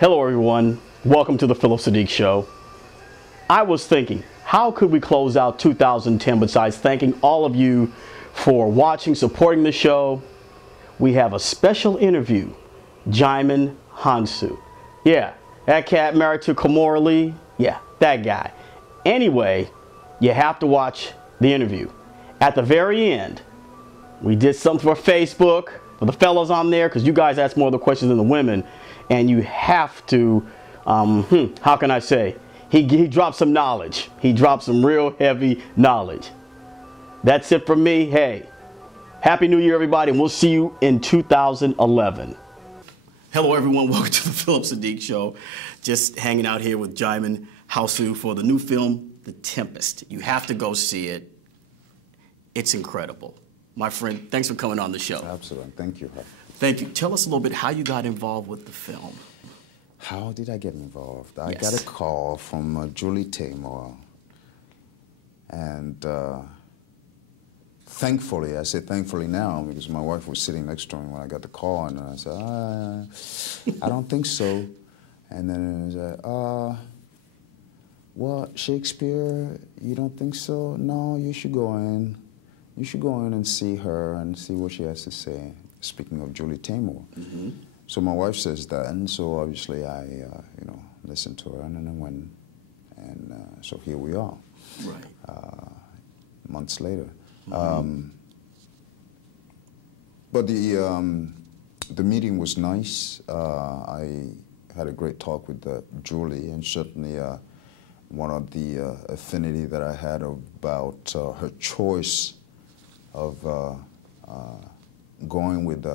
Hello everyone, welcome to the PHILLIP SIDDIQ Show. I was thinking, how could we close out 2010 besides thanking all of you for watching, supporting the show? We have a special interview, DJIMON HOUNSOU. Yeah, that cat married to Kamora Lee, yeah, that guy. Anyway, you have to watch the interview. At the very end, we did something for Facebook, for the fellas on there, because you guys ask more of the questions than the women. And you have to, how can I say? He dropped some knowledge. He dropped some real heavy knowledge. That's it from me. Hey, Happy New Year, everybody, and we'll see you in 2011. Hello, everyone. Welcome to the PHILLIP SIDDIQ Show. Just hanging out here with DJIMON HOUNSOU for the new film, The Tempest. You have to go see it. It's incredible. My friend, thanks for coming on the show. Absolutely. Thank you. Thank you. Tell us a little bit how you got involved with the film. How did I get involved? I Yes. got a call from Julie Taymor, and thankfully, I say thankfully now because my wife was sitting next to me when I got the call, and I said, I don't think so. And then it was what, Shakespeare, you don't think so? No, you should go in. You should go in and see her and see what she has to say. Speaking of Julie Taymor. Mm-hmm. So my wife says that, and so obviously I, listened to her, and then I went, and so here we are. Right. Months later. Mm-hmm. But the meeting was nice. I had a great talk with Julie, and certainly one of the affinity that I had about her choice of going with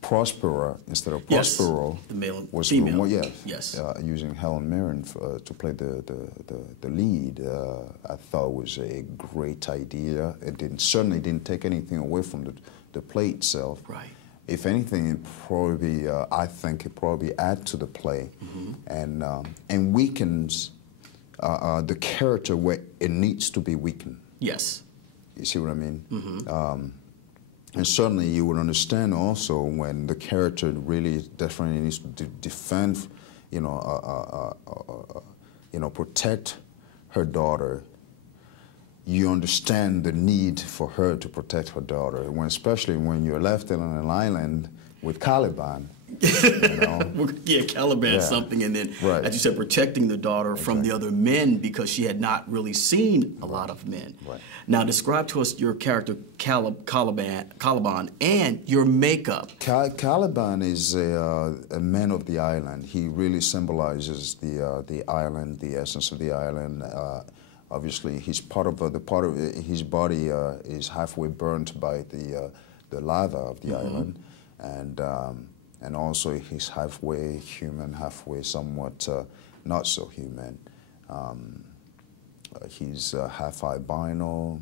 Prospero instead of Prospero, the male was female. more, Yes. Using Helen Mirren to play the lead. I thought was a great idea. It certainly didn't take anything away from the play itself. Right. If anything, it probably I think it probably add to the play, mm-hmm. And weakens the character where it needs to be weakened. Yes. You see what I mean? Mm-hmm. And certainly you would understand also when the character really definitely needs to defend, protect her daughter. You understand the need for her to protect her daughter, especially when you're left on an island with Caliban. Yeah, Caliban something, and then, right. as you said, protecting the daughter from the other men because she had not really seen a lot of men. Right. Now, describe to us your character, Caliban, and your makeup. Caliban is a man of the island. He really symbolizes the island, the essence of the island. Obviously, he's part of his body is halfway burnt by the lava of the mm-hmm. island, and also he's halfway human, halfway somewhat not so human. He's half albino.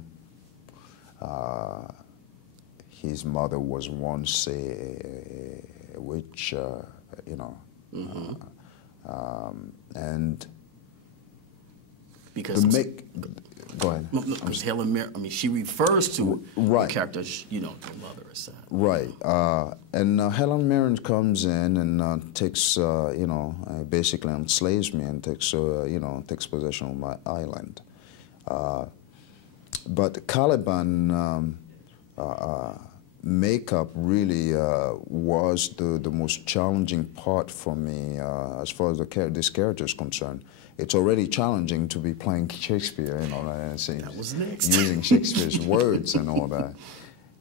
His mother was once a witch, mm-hmm. And because go ahead. Because Helen Mirren, she refers to right. the character, the mother herself. Right, and Helen Mirren comes in and takes, basically enslaves me and takes possession of my island. But Caliban makeup really was the most challenging part for me as far as this character is concerned. It's already challenging to be playing Shakespeare, and that was next. using Shakespeare's words and all that.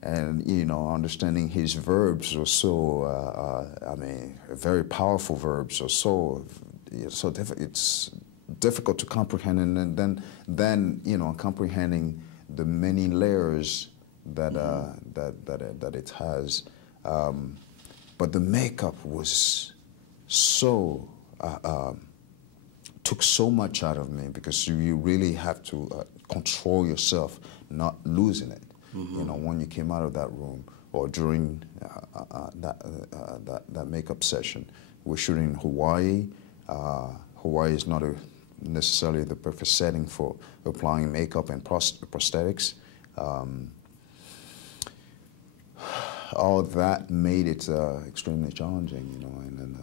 And, understanding his verbs was so, very powerful verbs are so it's difficult to comprehend, and then comprehending the many layers that that it has. But the makeup was so took so much out of me because you really have to control yourself, not losing it. Mm-hmm. When you came out of that room or during that makeup session, we're shooting in Hawaii. Hawaii is not necessarily the perfect setting for applying makeup and prosthetics. All that made it extremely challenging, and then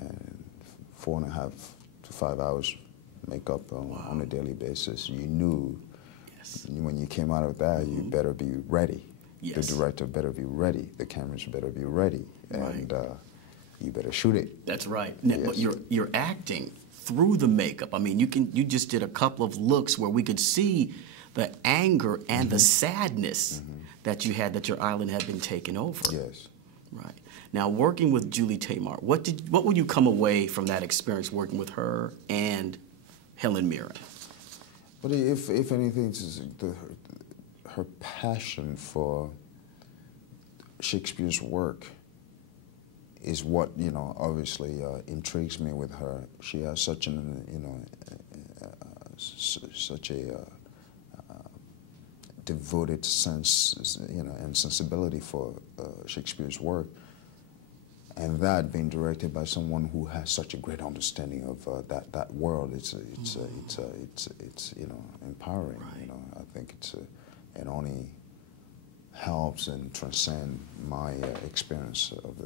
and 4.5 to 5 hours makeup on a daily basis. You knew when you came out of that, you better be ready. The director better be ready. The cameras better be ready, and you better shoot it. That's right. Now, but you're acting through the makeup. I mean, you just did a couple of looks where we could see the anger and the sadness that you had, that your island had been taken over. Yes. Right. Now, working with Julie Taymor, what would you come away from that experience working with her and Helen Mirren? But if anything, her passion for Shakespeare's work is what, obviously intrigues me with her. She has such an, such a devoted sense, and sensibility for Shakespeare's work. And that being directed by someone who has such a great understanding of that world, it's empowering. Right. I think it only helps and transcends my experience of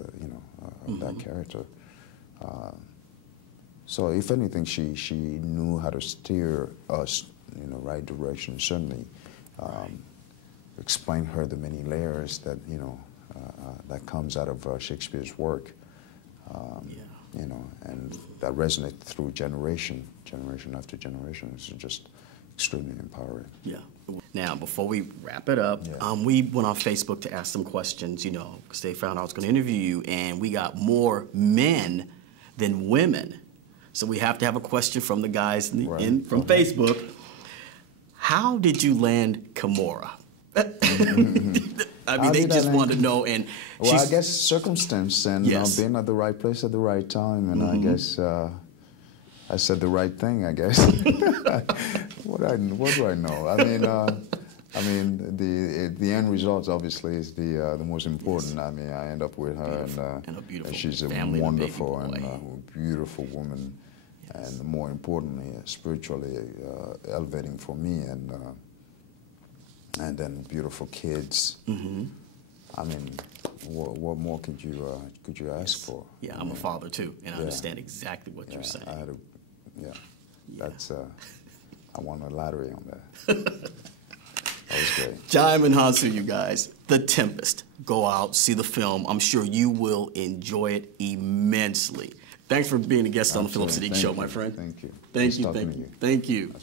that character. So if anything, she knew how to steer us in the right direction. Certainly, explain her the many layers that that comes out of Shakespeare's work, and that resonates through generation after generation. It's just extremely empowering. Yeah. Now, before we wrap it up, we went on Facebook to ask some questions, because they found I was going to interview you, and we got more men than women. So we have to have a question from the guys from Facebook. How did you land Kimora? I mean, they just want to know. And well, I guess circumstance and being at the right place at the right time, and I guess I said the right thing. I guess. What do I know? I mean, the end result obviously is the most important. I mean, I end up with her, and she's a wonderful and beautiful woman, and more importantly, spiritually elevating for me, and then beautiful kids. I mean, what more could you ask for? Yeah, I'm a father too, and I understand exactly what you're saying. That's I won a lottery on that. That was great. DJIMON HOUNSOU, you guys. The Tempest. Go out, see the film. I'm sure you will enjoy it immensely. Thanks for being a guest on the PHILLIP SIDDIQ Show, my friend. Thank you. Thank you. Thank you. Thank you.